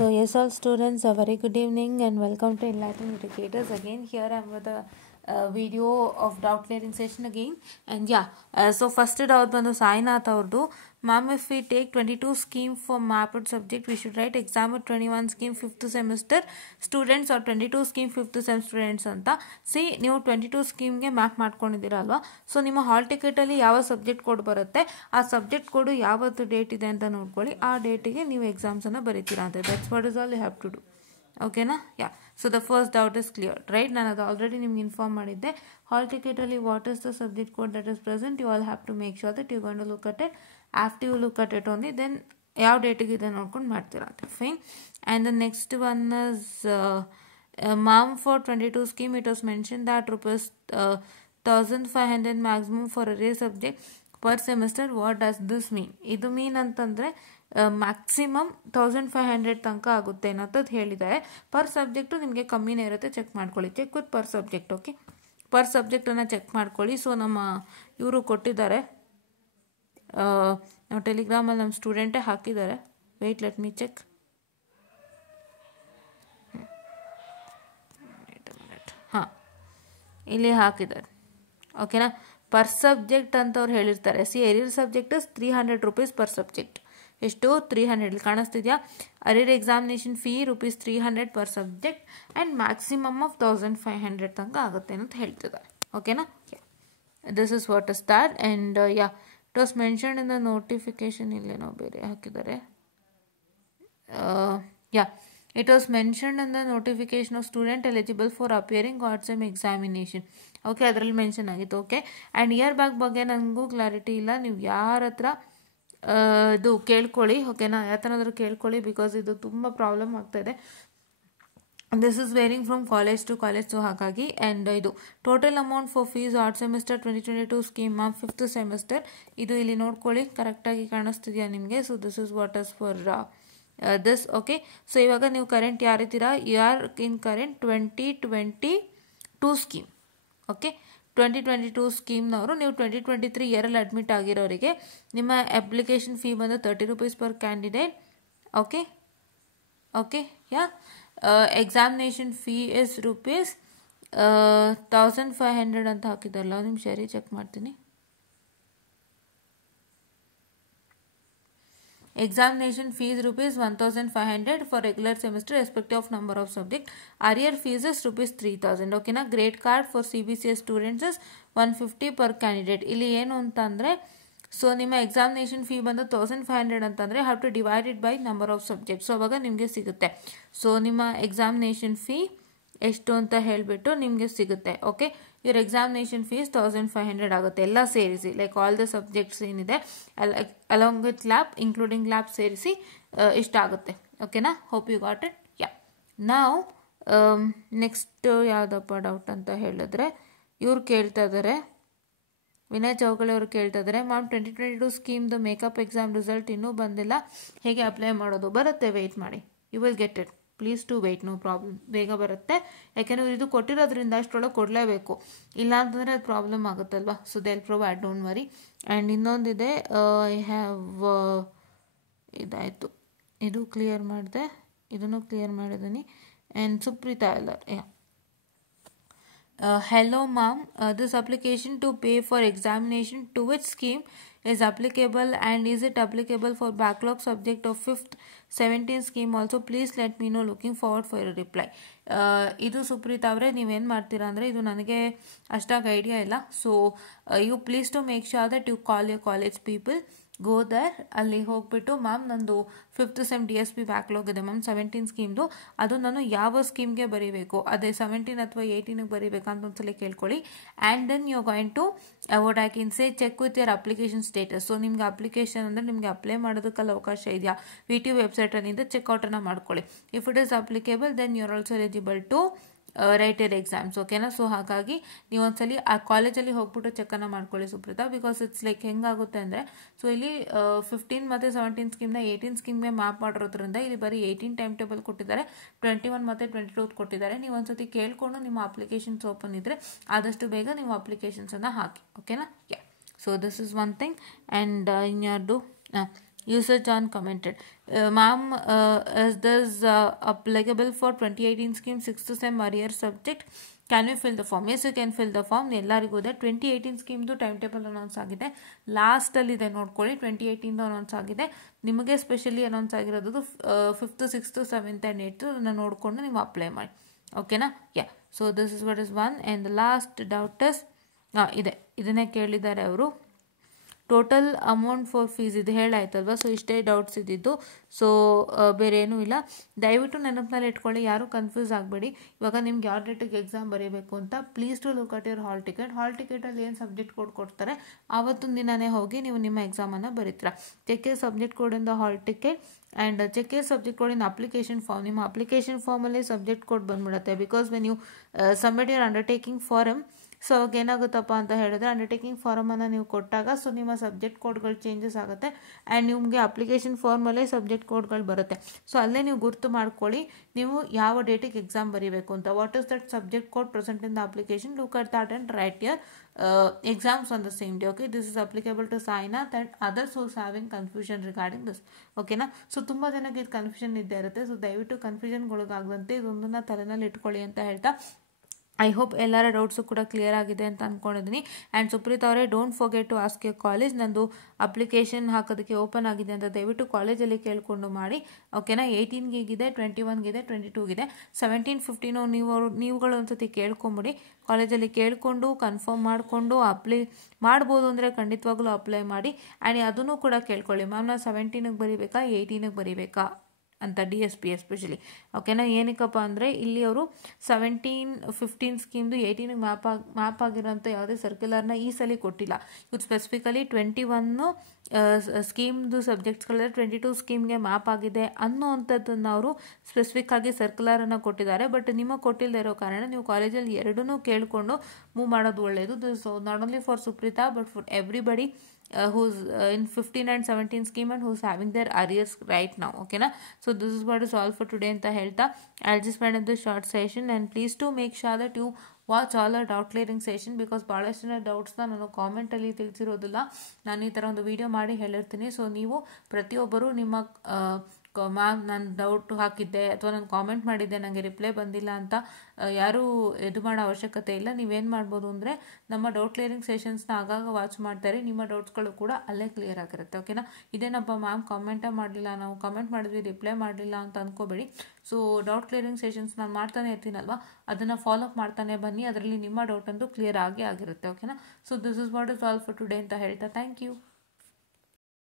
So yes, all students, a very good evening and welcome to Enlightened Educators. Again, here I am with a video of doubt clearing session again. And yeah, so first doubt bandu Sainath avardu. Ma'am, if we take 22 scheme for mapped subject, we should write exam at 21 scheme 5th semester students or 22 scheme 5th sem students anta. See, ನೀವು 22 ಸ್ಕೀಮ್ಗೆ map ಮಾಡ್ಕೊಂಡಿದ್ದೀರಾ ಅಲ್ವಾ. So ನಿಮ್ಮ ಹಾಲ್ ಟಿಕೆಟಲ್ಲಿ ಯಾವ subject code ಬರುತ್ತೆ, ಆ subject ಕೋಡು ಯಾವತ್ತು date ಇದೆ ಅಂತ ನೋಡ್ಕೊಳ್ಳಿ. ಆ ಡೇಟಿಗೆ ನೀವು ಎಕ್ಸಾಮ್ಸನ್ನು ಬರೀತೀರಾ ಅಂತ. That's what is all you have to do. ಓಕೆನಾ? Yeah. So the first doubt is clear, right? ನಾನು ಅದು ಆಲ್ರೆಡಿ ನಿಮ್ಗೆ ಇನ್ಫಾರ್ಮ್ ಮಾಡಿದ್ದೆ. ಹಾಲ್ ಟಿಕೆಟಲ್ಲಿ what is the subject code that is present, you all have to make sure that you going to look at it. After you look at it only then ಯಾವ ಡೇಟಿಗೆ ಇದೆ ನೋಡ್ಕೊಂಡು ಮಾಡ್ತೀರಾ ಅಂತ. Fine. And the next one is ma'am, for 22 scheme it was mentioned that rupees 1500 maximum for array subject per semester. What does this mean? ಇದು ಮೀನ್ ಅಂತಂದರೆ maximum 1500 ತನಕ ಆಗುತ್ತೆ ಅನ್ನೋದು ಹೇಳಿದ್ದಾರೆ. ಪರ್ ಸಬ್ಜೆಕ್ಟು ನಿಮಗೆ ಕಮ್ಮಿನೇ ಇರುತ್ತೆ, ಚೆಕ್ ಮಾಡ್ಕೊಳ್ಳಿ. Check with per subject. Okay, per ಸಬ್ಜೆಕ್ಟನ್ನು ಚೆಕ್ ಮಾಡ್ಕೊಳ್ಳಿ. ಸೊ ನಮ್ಮ ಇವರು ಕೊಟ್ಟಿದ್ದಾರೆ, ನಾವು ಟೆಲಿಗ್ರಾಮಲ್ಲಿ ನಮ್ಮ ಸ್ಟೂಡೆಂಟೇ ಹಾಕಿದ್ದಾರೆ. Wait, let me check. ಹಾಂ, ಇಲ್ಲಿ ಹಾಕಿದ್ದಾರೆ. ಓಕೆನಾ? ಪರ್ ಸಬ್ಜೆಕ್ಟ್ ಅಂತ ಅವ್ರು ಹೇಳಿರ್ತಾರೆ. See, arrear subject is 300 rupees per subject. ಎಷ್ಟು? 300 ಕಾಣಿಸ್ತಿದೆಯಾ? Arrear examination fee rupees 300 per subject and maximum of 1500 ತನಕ ಆಗುತ್ತೆ ಅಂತ ಹೇಳ್ತಿದ್ದಾರೆ. ಓಕೆನಾ? This is what is that. And yeah, it was mentioned in the notification. ಇಲ್ಲೇನೋ ಬೇರೆ ಹಾಕಿದ್ದಾರೆ. ಯಾ, it was mentioned in the notification of student eligible for appearing OAT-SEM examination. Okay, ಅದರಲ್ಲಿ mention ಆಗಿತ್ತು. ಓಕೆ, ಆ್ಯಂಡ್ ಇಯರ್ ಬ್ಯಾಗ್ ಬಗ್ಗೆ ನನಗೂ clarity ಇಲ್ಲ. ನೀವು ಯಾರ ಹತ್ರ ಇದು ಕೇಳ್ಕೊಳ್ಳಿ. ಓಕೆನಾ? ಯಾತನಾದರೂ ಕೇಳ್ಕೊಳ್ಳಿ, ಬಿಕಾಸ್ ಇದು ತುಂಬ ಪ್ರಾಬ್ಲಮ್ ಆಗ್ತಾಯಿದೆ. This is varying from college to college. So ಹಾಗಾಗಿ, ಆ್ಯಂಡ್ ಇದು total amount for fees odd semester 2022 scheme ma'am 5th semester. ಇದು ಇಲ್ಲಿ ನೋಡ್ಕೊಳ್ಳಿ, ಕರೆಕ್ಟಾಗಿ ಕಾಣಿಸ್ತಿದೆಯಾ ನಿಮಗೆ? So this is what is for this. Okay, so ಇವಾಗ ನೀವು ಕರೆಂಟ್ ಯಾರಿದ್ದೀರಾ? You are in current 2022 scheme. Okay, 2022 ಸ್ಕೀಮ್ನವರು. ನೀವು 2023 ಇಯರಲ್ಲಿ ಅಡ್ಮಿಟ್ ಆಗಿರೋರಿಗೆ ನಿಮ್ಮ ಅಪ್ಲಿಕೇಶನ್ ಫೀ ಬಂದು 30 rupees per candidate. Okay okay yeah, examination fee is rupees 1500 ಅಂತ ಹಾಕಿದಾರಲ್ಲ. ನಿಮ್ಮ ಸರಿ ಚೆಕ್ ಮಾಡ್ತೀನಿ. Examination fees rupees 1500 for regular semester respective of number of subject. Arrear fees is rupees 3000. Okay na? Grade card for CBCS students is 150 per candidate. ಇಲ್ಲಿ ಏನು ಅಂತಂದರೆ, so ನಿಮ್ಮ examination fee ಬಂದು 1500 ಅಂತಂದರೆ have to divide it by number of subject. So ಅವಾಗ ನಿಮಗೆ ಸಿಗುತ್ತೆ. So ನಿಮ್ಮ ಎಕ್ಸಾಮಿನೇಷನ್ ಫೀ ಎಷ್ಟು ಅಂತ ಹೇಳಿಬಿಟ್ಟು ನಿಮಗೆ ಸಿಗುತ್ತೆ. ಓಕೆ, ಯುವರ್ ಎಕ್ಸಾಮಿನೇಷನ್ ಫೀಸ್ 1500 ಆಗುತ್ತೆ, ಎಲ್ಲ ಸೇರಿಸಿ. ಲೈಕ್ ಆಲ್ ದ ಸಬ್ಜೆಕ್ಟ್ಸ್ ಏನಿದೆ along with lab, including lab ಸೇರಿಸಿ ಇಷ್ಟ ಆಗುತ್ತೆ. ಓಕೆನಾ? Hope you got it. Yeah, ನಾವು ನೆಕ್ಸ್ಟ್ ಯಾವುದಪ್ಪ ಡೌಟ್ ಅಂತ ಹೇಳಿದ್ರೆ, ಇವ್ರು ಕೇಳ್ತಾ ಇದ್ದಾರೆ, ವಿನಯ್ ಚೌಕಳಿ ಅವರು ಕೇಳ್ತಾ ಇದ್ದಾರೆ, ಮ್ಯಾಮ್ 2022 ಸ್ಕೀಮ್ದು ಮೇಕಪ್ ಎಕ್ಸಾಮ್ ರಿಸಲ್ಟ್ ಇನ್ನೂ ಬಂದಿಲ್ಲ, ಹೇಗೆ ಅಪ್ಲೈ ಮಾಡೋದು? ಬರುತ್ತೆ, ವೆಯ್ಟ್ ಮಾಡಿ, you will get it. Please to wait, no problem, ಬೇಗ ಬರುತ್ತೆ. ಯಾಕೆಂದರೆ ಇದು ಕೊಟ್ಟಿರೋದ್ರಿಂದ ಅಷ್ಟರೊಳಗೆ ಕೊಡಲೇಬೇಕು, ಇಲ್ಲ ಅಂತಂದರೆ ಅದು ಪ್ರಾಬ್ಲಮ್ ಆಗುತ್ತಲ್ವ. So they will provide, don't worry. And ಇನ್ನೊಂದಿದೆ, ಐ ಹ್ಯಾವ್ ಇದಾಯಿತು, ಇದು ಕ್ಲಿಯರ್ ಮಾಡಿದೆ, ಇದನ್ನು ಕ್ಲಿಯರ್ ಮಾಡಿದ್ದೀನಿ. ಆ್ಯಂಡ್ ಸುಪ್ರೀತಾ ಎಲ್ಲರ್, hello ma'am, this application to pay for examination to which scheme is applicable, and is it applicable for backlog subject of 5th 17 scheme also? Please let me know, looking forward for your reply. ಇದು ಸುಪ್ರೀತಾ ಅವರೇ, ನೀವೇನು ಮಾಡ್ತೀರಾ ಅಂದರೆ, ಇದು ನನಗೆ ಅಷ್ಟಾಗಿ idea ಇಲ್ಲ. So you please to make sure that you call your college people, go there, ಅಲ್ಲಿ ಹೋಗ್ಬಿಟ್ಟು ಮ್ಯಾಮ್ ನಂದು 5th sem DSP ಬ್ಯಾಕ್ಲಾಗ್ ಇದೆ ಮ್ಯಾಮ್ 17 ಸ್ಕೀಮ್ದು, ಅದು ನಾನು ಯಾವ ಸ್ಕೀಮ್ಗೆ ಬರೀಬೇಕು, ಅದೇ 17 ಅಥವಾ 18ಗೆ ಬರೀಬೇಕಂತ ಒಂದ್ಸಲ ಕೇಳ್ಕೊಳ್ಳಿ. And then you going to what I can say check with your application status. So ನಿಮ್ಗೆ ಅಪ್ಲಿಕೇಶನ್ ಅಂದರೆ ನಿಮಗೆ ಅಪ್ಲೈ ಮಾಡೋದಕ್ಕೆಲ್ಲ ಅವಕಾಶ ಇದೆಯಾ, VT ವೆಬ್ಸೈಟಲ್ಲಿಂದ ಚೆಕ್ಔಟನ್ನು ಮಾಡ್ಕೊಳ್ಳಿ. If it is applicable then you are also eligible to write the exams. ಓಕೆನಾ? ಸೊ ಹಾಗಾಗಿ ನೀವು ಒಂದ್ಸಲಿ ಆ ಕಾಲೇಜಲ್ಲಿ ಹೋಗ್ಬಿಟ್ಟು ಚೆಕ್ಕನ್ನು ಮಾಡ್ಕೊಳ್ಳಿ ಸುಪ್ರೀತಾ, ಬಿಕಾಸ್ ಇಟ್ಸ್ ಲೈಕ್ ಹೆಂಗಾಗುತ್ತೆ ಅಂದರೆ, ಸೊ ಇಲ್ಲಿ 15 ಮತ್ತು 17 ಸ್ಕೀಮ್ನ 18 ಸ್ಕೀಮ್ಗೆ ಮ್ಯಾಪ್ ಮಾಡಿರೋದ್ರಿಂದ ಇಲ್ಲಿ ಬರೀ 18 ಟೈಮ್ ಟೇಬಲ್ ಕೊಟ್ಟಿದ್ದಾರೆ, 21 ಮತ್ತು 22 ಕೊಟ್ಟಿದ್ದಾರೆ. ನೀವು ಒಂದ್ಸತಿ ಕೇಳಿಕೊಂಡು ನಿಮ್ಮ ಅಪ್ಲಿಕೇಶನ್ಸ್ ಓಪನ್ ಇದ್ದರೆ ಆದಷ್ಟು ಬೇಗ ನೀವು ಅಪ್ಲಿಕೇಶನ್ಸನ್ನು ಹಾಕಿ. ಓಕೆನಾ? Yeah, so this is one thing. And ಇನ್ಯಾರ್ದು Usage on commented. Ma'am, is this applicable for 2018 scheme 6th sem arrear subject? Can we fill the form? Yes, you can fill the form. ಎಲ್ಲರಿಗೂ ಇದೆ. 2018 ಸ್ಕೀಮ್ದು time table announce ಆಗಿದೆ. ಲಾಸ್ಟಲ್ಲಿದೆ ನೋಡ್ಕೊಳ್ಳಿ. 2018 announce ಆಗಿದೆ. ನಿಮಗೆ specially announce ಆಗಿರೋದು 5th 6th 7th and 8th ಅದನ್ನು ನೋಡಿಕೊಂಡು ನೀವು ಅಪ್ಲೈ ಮಾಡಿ. ಓಕೆನಾ? Yeah. So this is what is one. And the last doubt is ಇದೆ, ಇದನ್ನೇ ಕೇಳಿದ್ದಾರೆ ಅವರು. ಟೋಟಲ್ ಅಮೌಂಟ್ ಫಾರ್ ಫೀಸ್ ಇದು ಹೇಳಾಯ್ತಲ್ವ. ಸೊ ಇಷ್ಟೇ ಡೌಟ್ಸ್ ಇದ್ದಿದ್ದು. ಸೊ ಬೇರೆ ಏನೂ ಇಲ್ಲ. ದಯವಿಟ್ಟು ನೆನಪಿನಲ್ಲಿ ಇಟ್ಕೊಳ್ಳಿ, ಯಾರೂ ಕನ್ಫ್ಯೂಸ್ ಆಗಬೇಡಿ. ಇವಾಗ ನಿಮ್ಗೆ ಯಾವ ಡೇಟಿಗೆ ಎಕ್ಸಾಮ್ ಬರೀಬೇಕು ಅಂತ please to look at your hall ticket. Hall ಟಿಕೆಟಲ್ಲಿ ಏನು ಸಬ್ಜೆಕ್ಟ್ ಕೋಡ್ ಕೊಡ್ತಾರೆ ಆವತ್ತಿನ ದಿನವೇ ಹೋಗಿ ನೀವು ನಿಮ್ಮ ಎಕ್ಸಾಮನ್ನು ಬರೀತೀರ. ಚೆಕ್ ಯರ್ ಸಬ್ಜೆಕ್ಟ್ ಕೋಡಿಂದ hall ticket and check your subject ಕೋಡಿನ ಅಪ್ಲಿಕೇಶನ್ ಫಾರ್ಮ್. ನಿಮ್ಮ ಅಪ್ಲಿಕೇಶನ್ ಫಾರ್ಮಲ್ಲಿ ಸಬ್ಜೆಕ್ಟ್ ಕೋಡ್ ಬಂದ್ಬಿಡುತ್ತೆ. Because when you submit your undertaking form, so ಅವಾಗ ಏನಾಗುತ್ತಪ್ಪ ಅಂತ ಹೇಳಿದ್ರೆ ಅಂಡರ್ಟೇಕಿಂಗ್ ಫಾರಮನ್ನು ನೀವು ಕೊಟ್ಟಾಗ ಸೊ ನಿಮ್ಮ ಸಬ್ಜೆಕ್ಟ್ ಕೋಡ್ಗಳು ಚೇಂಜಸ್ ಆಗುತ್ತೆ ಆ್ಯಂಡ್ ನಿಮಗೆ ಅಪ್ಲಿಕೇಶನ್ ಫಾರ್ಮಲ್ಲೇ ಸಬ್ಜೆಕ್ಟ್ ಕೋಡ್ಗಳು ಬರುತ್ತೆ. ಸೊ ಅಲ್ಲೇ ನೀವು ಗುರ್ತು ಮಾಡ್ಕೊಳ್ಳಿ ನೀವು ಯಾವ ಡೇಟಿಗೆ ಎಕ್ಸಾಮ್ ಬರೀಬೇಕು ಅಂತ. What is that subject code present in the application, look at that and write your exams on the same day. Okay, this is applicable to Saina that others who's having confusion regarding this. ಓಕೆನಾ? So ತುಂಬ ಜನಕ್ಕೆ ಇದು confusion ಇದ್ದೇ ಇರುತ್ತೆ. So ದಯವಿಟ್ಟು ಕನ್ಫ್ಯೂಷನ್ಗೊಳಗಾಗದಂತೆ ಇದೊಂದನ್ನು ತಲೆನಲ್ಲಿ ಇಟ್ಕೊಳ್ಳಿ ಅಂತ ಹೇಳ್ತಾ ಐ ಹೋಪ್ ಎಲ್ಲರ ಡೌಟ್ಸು ಕೂಡ ಕ್ಲಿಯರ್ ಆಗಿದೆ ಅಂತ ಅಂದ್ಕೊಂಡಿದ್ದೀನಿ. ಆ್ಯಂಡ್ ಸುಪ್ರೀತ್ ಅವರೇ, don't forget to ask your college. ನಂದು ಅಪ್ಲಿಕೇಶನ್ ಹಾಕೋದಕ್ಕೆ ಓಪನ್ ಆಗಿದೆ ಅಂತ ದಯವಿಟ್ಟು ಕಾಲೇಜಲ್ಲಿ ಕೇಳಿಕೊಂಡು ಮಾಡಿ. ಓಕೆನಾ? 18ಗಿದೆ, 21ಗಿದೆ, 22ಗಿದೆ, 17, 15 ನೀವುಗಳು ಒಂದ್ಸತಿ ಕೇಳ್ಕೊಂಬಿಡಿ. ಕಾಲೇಜಲ್ಲಿ ಕೇಳಿಕೊಂಡು ಕನ್ಫರ್ಮ್ ಮಾಡಿಕೊಂಡು ಅಪ್ಲೈ ಮಾಡ್ಬೋದು ಅಂದರೆ ಖಂಡಿತವಾಗ್ಲೂ ಅಪ್ಲೈ ಮಾಡಿ. ಆ್ಯಂಡ್ ಅದನ್ನು ಕೂಡ ಕೇಳ್ಕೊಳ್ಳಿ, ಮ್ಯಾಮ್ ನಾನು 17ಗೆ ಬರೀಬೇಕಾ 18ಗೆ ಬರೀಬೇಕಾ ಅಂತ, DSP ಎಸ್ಪೆಷಲಿ. ಓಕೆನಾ? ಏನಕ್ಕಪ್ಪ ಅಂದರೆ ಇಲ್ಲಿ ಅವರು 17, 15 ಸ್ಕೀಮ್ದು 18ಗೆ ಮ್ಯಾಪ್ ಆಗಿರೋಂಥ ಯಾವುದೇ ಸರ್ಕ್ಯುಲರ್ನ ಈ ಸಲ ಕೊಟ್ಟಿಲ್ಲ. ಇದು ಸ್ಪೆಸಿಫಿಕಲಿ 21 ಸ್ಕೀಮ್ದು ಸಬ್ಜೆಕ್ಟ್ಸ್ಗಳಿದೆ, 22 ಸ್ಕೀಮ್ಗೆ ಮ್ಯಾಪ್ ಆಗಿದೆ ಅನ್ನೋವಂಥದ್ದನ್ನು ಅವರು ಸ್ಪೆಸಿಫಿಕ್ ಆಗಿ ಸರ್ಕ್ಯುಲರನ್ನು ಕೊಟ್ಟಿದ್ದಾರೆ. ಬಟ್ ನಿಮಗೆ ಕೊಟ್ಟಿಲ್ಲದೆ ಇರೋ ಕಾರಣ ನೀವು ಕಾಲೇಜಲ್ಲಿ ಎರಡನ್ನೂ ಕೇಳಿಕೊಂಡು ಮೂವ್ ಮಾಡೋದು ಒಳ್ಳೆಯದು. This not only for Supreetha but for everybody who's in 15 and 17 scheme and who's having their arrears right now. Okay na? So this is what is all for today anta helta. I'll just wind up this short session and please do make sure that you watch all our doubt clearing session because ಭಾಳಷ್ಟು ಡೌಟ್ಸ್ನ ನಾನು ಕಾಮೆಂಟಲ್ಲಿ ತಿಳಿಸಿರೋದಿಲ್ಲ. ನಾನು ಈ ಥರ ಒಂದು video ಮಾಡಿ ಹೇಳಿರ್ತೀನಿ. So ನೀವು ಪ್ರತಿಯೊಬ್ಬರು ನಿಮ್ಮ ಮ್ಯಾಮ್ ನಾನು ಡೌಟ್ ಹಾಕಿದ್ದೆ ಅಥವಾ ನಾನು ಕಾಮೆಂಟ್ ಮಾಡಿದ್ದೆ ನನಗೆ ರಿಪ್ಲೈ ಬಂದಿಲ್ಲ ಅಂತ ಯಾರೂ ಇದು ಮಾಡೋ ಅವಶ್ಯಕತೆ ಇಲ್ಲ. ನೀವೇನು ಮಾಡ್ಬೋದು ಅಂದರೆ ನಮ್ಮ ಡೌಟ್ ಕ್ಲಿಯರಿಂಗ್ ಸೆಷನ್ಸ್ನ ಆಗಾಗ ವಾಚ್ ಮಾಡ್ತಾರೆ, ನಿಮ್ಮ ಡೌಟ್ಸ್ಗಳು ಕೂಡ ಅಲ್ಲೇ ಕ್ಲಿಯರ್ ಆಗಿರುತ್ತೆ. ಓಕೆನಾ? ಇದೇನಪ್ಪ ಮ್ಯಾಮ್ ಕಾಮೆಂಟೇ ಮಾಡಲಿಲ್ಲ, ನಾವು ಕಾಮೆಂಟ್ ಮಾಡಿದ್ವಿ ರಿಪ್ಲೈ ಮಾಡಲಿಲ್ಲ ಅಂತ ಅಂದ್ಕೋಬೇಡಿ. ಸೊ ಡೌಟ್ ಕ್ಲಿಯರಿಂಗ್ ಸೆಷನ್ಸ್ ನಾನು ಮಾಡ್ತಾನೆ ಇರ್ತೀನಲ್ವ, ಅದನ್ನು ಫಾಲೋ ಅಪ್ ಮಾಡ್ತಾನೆ ಬನ್ನಿ, ಅದರಲ್ಲಿ ನಿಮ್ಮ ಡೌಟ್ ಅಂತೂ ಕ್ಲಿಯರ್ ಆಗೇ ಆಗಿರುತ್ತೆ. ಓಕೆನಾ? So this is what is all for today ಅಂತ ಹೇಳ್ತಾ ಥ್ಯಾಂಕ್ ಯು.